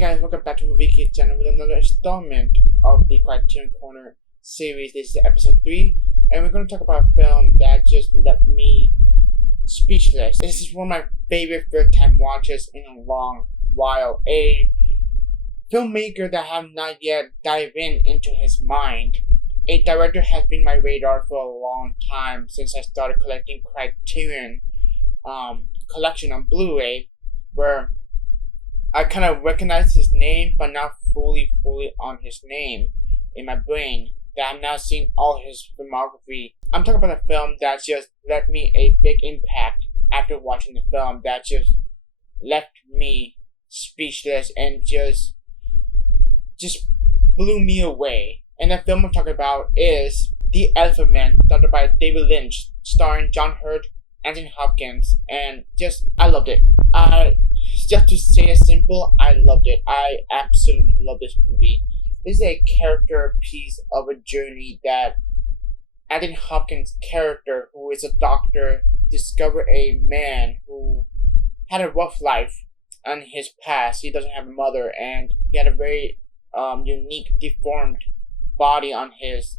Guys, welcome back to Movie Kid channel with another installment of the Criterion Corner series. This is episode 3, and we're going to talk about a film that just left me speechless. This is one of my favorite first time watches in a long while. A filmmaker that I have not yet dived into his mind. A director has been my radar for a long time since I started collecting Criterion collection on Blu-ray, where I kind of recognize his name, but not fully on his name in my brain. That I'm now seeing all his filmography. I'm talking about a film that just left me a big impact after watching the film. That just left me speechless and just blew me away. And the film I'm talking about is The Elephant Man, directed by David Lynch, starring John Hurt, Anthony Hopkins, and I loved it. Just to say it simple, I loved it. I absolutely love this movie. This is a character piece of a journey that Anthony Hopkins' character, who is a doctor, discovered a man who had a rough life in his past. He doesn't have a mother, and he had a very unique, deformed body on his,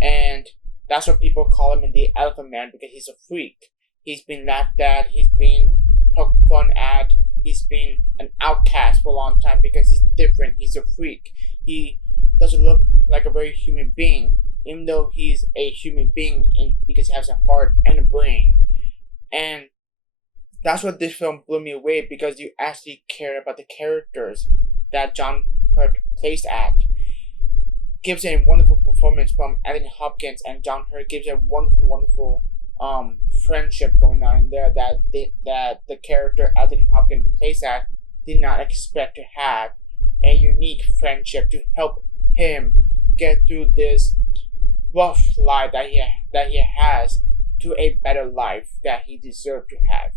and that's what people call him in The Elephant Man, because he's a freak. He's been laughed at, he's been poked fun at, he's been an outcast for a long time because he's different, he's a freak. He doesn't look like a very human being, even though he's a human being because he has a heart and a brain. And that's what this film blew me away, because you actually care about the characters that John Hurt plays at. Gives a wonderful performance from Anthony Hopkins, and John Hurt gives a wonderful friendship going on in there that the character Anthony Hopkins plays at did not expect to have. A unique friendship to help him get through this rough life that he has to a better life that he deserved to have.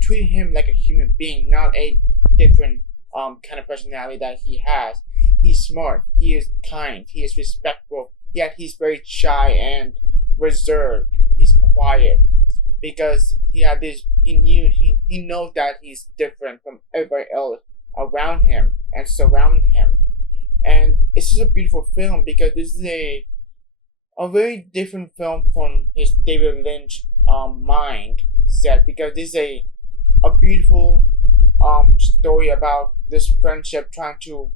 Treat him like a human being, not a different kind of personality that he has. He's smart, he is kind, he is respectful, yet he's very shy and reserved. He's quiet because he knows that he's different from everybody else around him and surrounding him. And it's just a beautiful film, because this is a very different film from his David Lynch mindset, because this is a beautiful story about this friendship trying to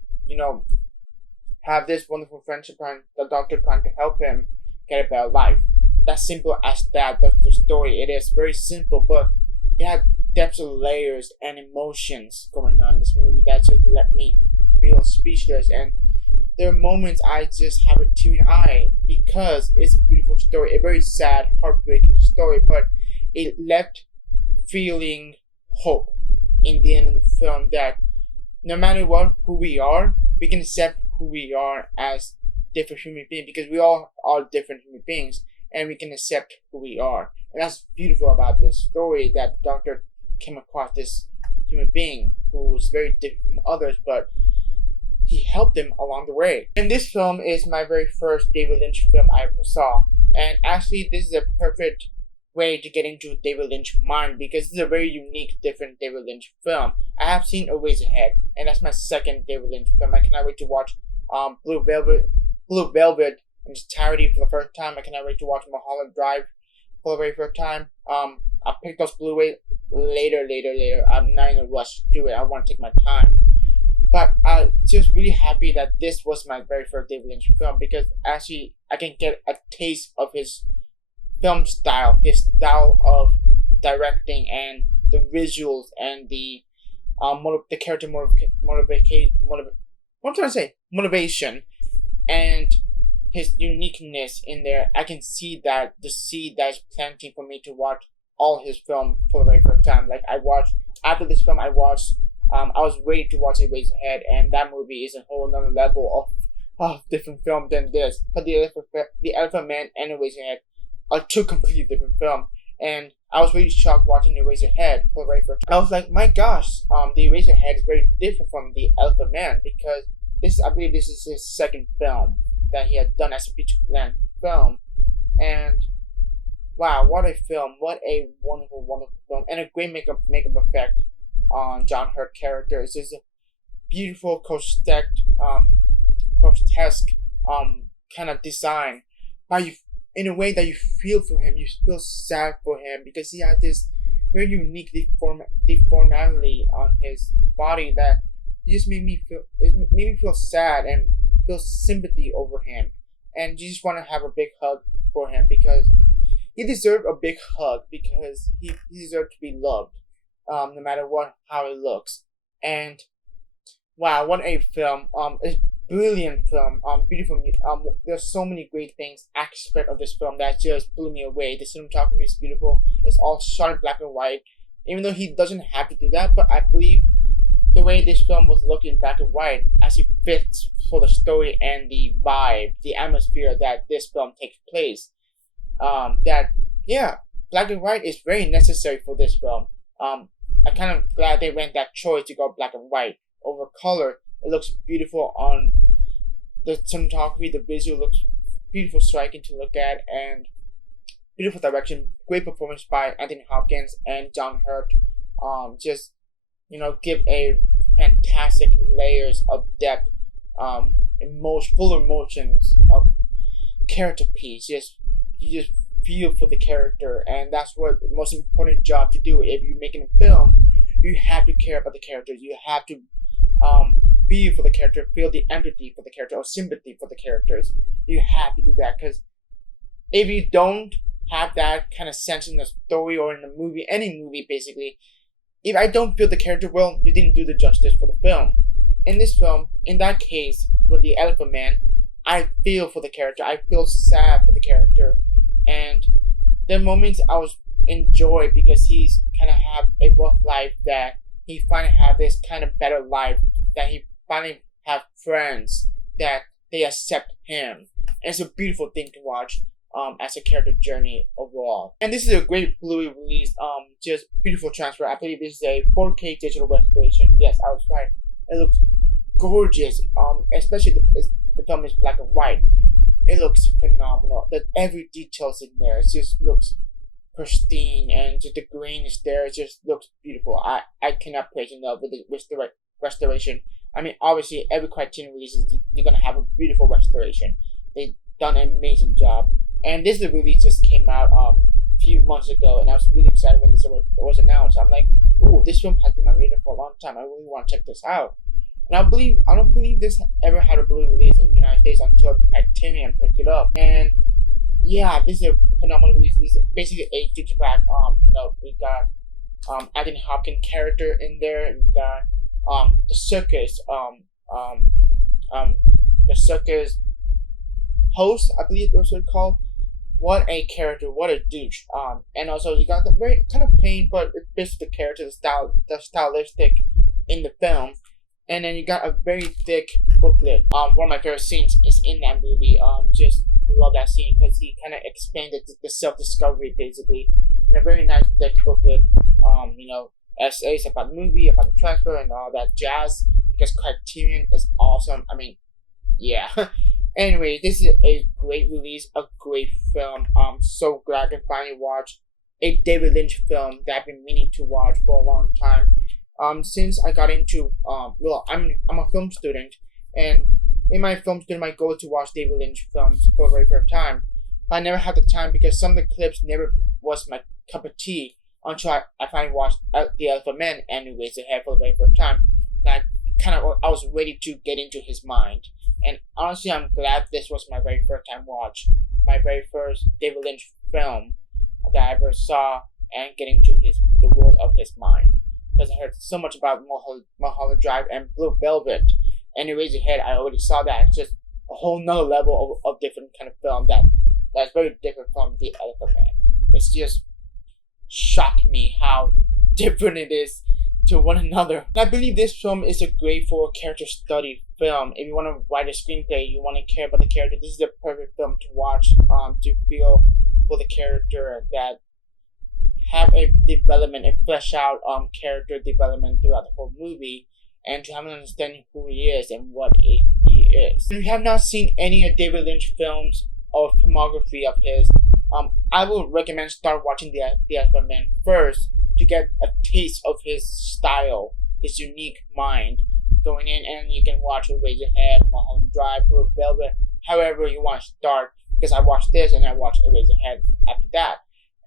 have this wonderful friendship, and the doctor trying to help him get a better life. That's simple as that. That's the story. It is very simple, but it had depths of layers and emotions going on in this movie that just let me feel speechless. And there are moments I just have a teary eye, because it's a beautiful story, a very sad, heartbreaking story, but it left feeling hope in the end of the film, that no matter who we are, we can accept who we are as different human beings, because we all are different human beings, and we can accept who we are. And that's beautiful about this story, that the doctor came across this human being who was very different from others, but he helped him along the way. And this film is my very first David Lynch film I ever saw. And actually, this is a perfect way to get into David Lynch's mind, because this is a very unique, different David Lynch film. I have seen Eraserhead, and that's my second David Lynch film. I cannot wait to watch Blue Velvet in its entirety for the first time. I cannot wait to watch Mulholland Drive for the very first time. I'll pick those Blu-ray later. I'm not in a rush to do it. I want to take my time. But I'm just really happy that this was my very first David Lynch film, because actually I can get a taste of his film style, his style of directing, and the visuals, and the character motivation, and his uniqueness in there. I can see that the seed that is planting for me to watch all his film for the very first time. Like, after this film, I was ready to watch Eraserhead, and that movie is a whole nother level of different film than this. But The Elephant Man and Eraserhead are two completely different films, and I was really shocked watching Eraserhead for the very first time. I was like, my gosh, The Eraserhead is very different from The Elephant Man, because I believe this is his second film that he had done as a feature-length film. And wow, what a film! What a wonderful film, and a great makeup effect on John Hurt character. It's just beautiful grotesque kind of design, but you, in a way that you feel for him, you feel sad for him because he had this very unique deformity on his body that just made me feel sad and feel sympathy over him, and you just want to have a big hug for him because he deserved a big hug because he deserved to be loved, no matter how it looks. And wow, what a film! A brilliant film. Beautiful. There's so many great things, aspect of this film that just blew me away. The cinematography is beautiful. It's all shot in black and white, even though he doesn't have to do that. But I believe the way this film was looking in black and white actually fits for the story and the vibe, the atmosphere that this film takes place. That yeah, black and white is very necessary for this film. I'm kind of glad they went that choice to go black and white over color. It looks beautiful on the cinematography. The visual looks beautiful, striking to look at, and beautiful direction. Great performance by Anthony Hopkins and John Hurt. Just give a fantastic layers of depth, full emotions of character piece. You just feel for the character, and that's what the most important job to do. If you're making a film, you have to care about the characters. You have to feel for the character, feel the empathy for the character or sympathy for the characters. You have to do that because if you don't have that kind of sense in the story or in the movie, any movie basically, if I don't feel the character, well, you didn't do the justice for the film. In this film, in that case, with the Elephant Man, I feel for the character. I feel sad for the character, and the moments I was enjoyed because he's kind of have a rough life, that he finally have this kind of better life, that he finally have friends, that they accept him. And it's a beautiful thing to watch as a character journey overall. And this is a great Blu-ray release, just beautiful transfer. I believe this is a 4K digital restoration. Yes, I was right. It looks gorgeous, especially the film is black and white. It looks phenomenal. That every details in there, it just looks pristine, and just the green is there. It just looks beautiful. I cannot praise enough with the restoration. I mean, obviously, every Criterion releases, they're gonna have a beautiful restoration. They've done an amazing job. And this release just came out a few months ago, and I was really excited when this was announced. I'm like, ooh, this film has been on my radar for a long time. I really want to check this out. And I don't believe this ever had a Blu-ray release in the United States until Criterion picked it up. And yeah, this is a phenomenal release. This is basically a digipack. We got Anthony Hopkins character in there. We got the circus the circus host, I believe it was called. What a character, what a douche. And also you got the very kind of plain, but it fits the character, the stylistic in the film. And then you got a very thick booklet. One of my favorite scenes is in that movie. Just love that scene because he kind of expanded the self-discovery basically in a very nice thick booklet. Essays about the movie, about the transfer, and all that jazz. Because Criterion is awesome. I mean, yeah. Anyway, this is a great release, a great film. I'm so glad I can finally watch a David Lynch film that I've been meaning to watch for a long time. Since I got into I'm a film student, and in my film student, my goal is to watch David Lynch films for the very first time. But I never had the time because some of the clips never was my cup of tea until I finally watched The Elephant Man anyways ahead for the very first time. And I was ready to get into his mind. And honestly, I'm glad this was my very first time watch, my very first David Lynch film that I ever saw, and getting to the world of his mind. Because I heard so much about Mulholland Drive and Blue Velvet. Anyways, ahead, I already saw that. It's just a whole nother level of different kind of film that's very different from The Elephant Man. It's just shocked me how different it is to one another. And I believe this film is a great for character study film. If you want to write a screenplay, you want to care about the character, this is the perfect film to watch, to feel for the character, that have a development and flesh out character development throughout the whole movie, and to have an understanding who he is and what he is. If you have not seen any of David Lynch films or filmography of his, I would recommend start watching The Elephant Man first to get a taste of his style, his unique mind. going in, and you can watch Eraserhead, Mulholland Drive, Blue Velvet, however you want to start. Because I watched this and I watched Eraserhead after that,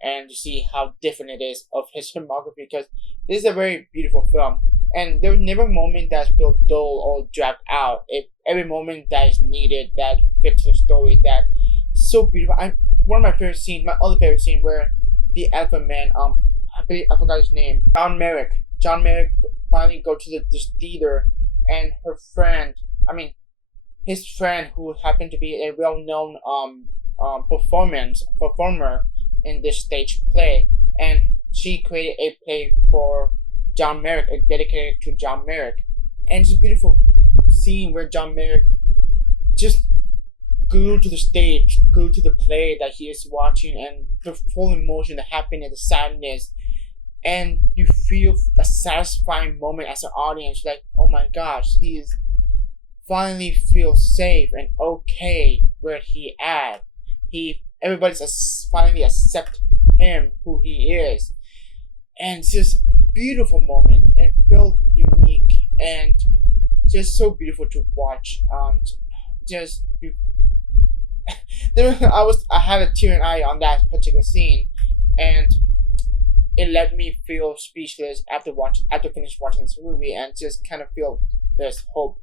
and to see how different it is of his filmography. Because this is a very beautiful film, and there was never a moment that's felt dull or dragged out. Every moment that is needed, that fits the story, that so beautiful. One of my favorite scenes, my other favorite scene, where the Elephant Man, I forgot his name, John Merrick finally go to this theater, and her friend, his friend, who happened to be a well-known performer in this stage play, and she created a play for John Merrick, dedicated to John Merrick, and it's a beautiful scene where John Merrick just glued to the stage, glued to the play that he is watching, and the full emotion, the happiness, the sadness, and you feel a satisfying moment as an audience, like, oh my gosh, he is finally feels safe and okay where he at. Everybody's finally accept him who he is, and it's just a beautiful moment and feel unique and just so beautiful to watch. I had a tear in eye on that particular scene, and it let me feel speechless after finish watching this movie, and just kind of feel there's hope.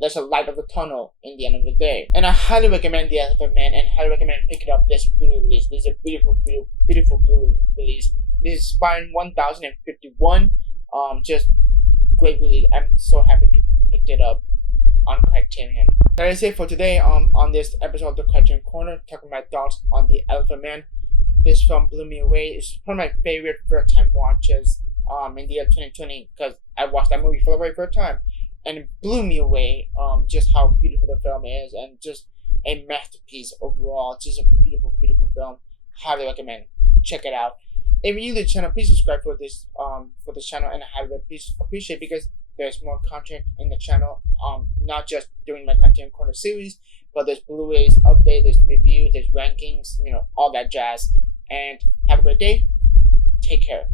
There's a light of the tunnel in the end of the day. And I highly recommend The Elephant Man, and highly recommend picking up this Blu-ray release. This is a beautiful, beautiful, beautiful Blu-ray release. This is Spine 1051. Just great release. I'm so happy to pick it up on Criterion. That is it for today. On this episode of the Criterion Corner, talking my thoughts on The Elephant Man. This film blew me away. It's one of my favorite first time watches in the year 2020, because I watched that movie for the very first time, and it blew me away. Just how beautiful the film is, and just a masterpiece overall. Just a beautiful, beautiful film. Highly recommend. Check it out. If you're new to the channel, please subscribe for this channel, and I highly appreciate, because there's more content in the channel. Not just doing my Criterion Corner series, but there's Blu-rays update, there's reviews, there's rankings, all that jazz. And have a great day. Take care.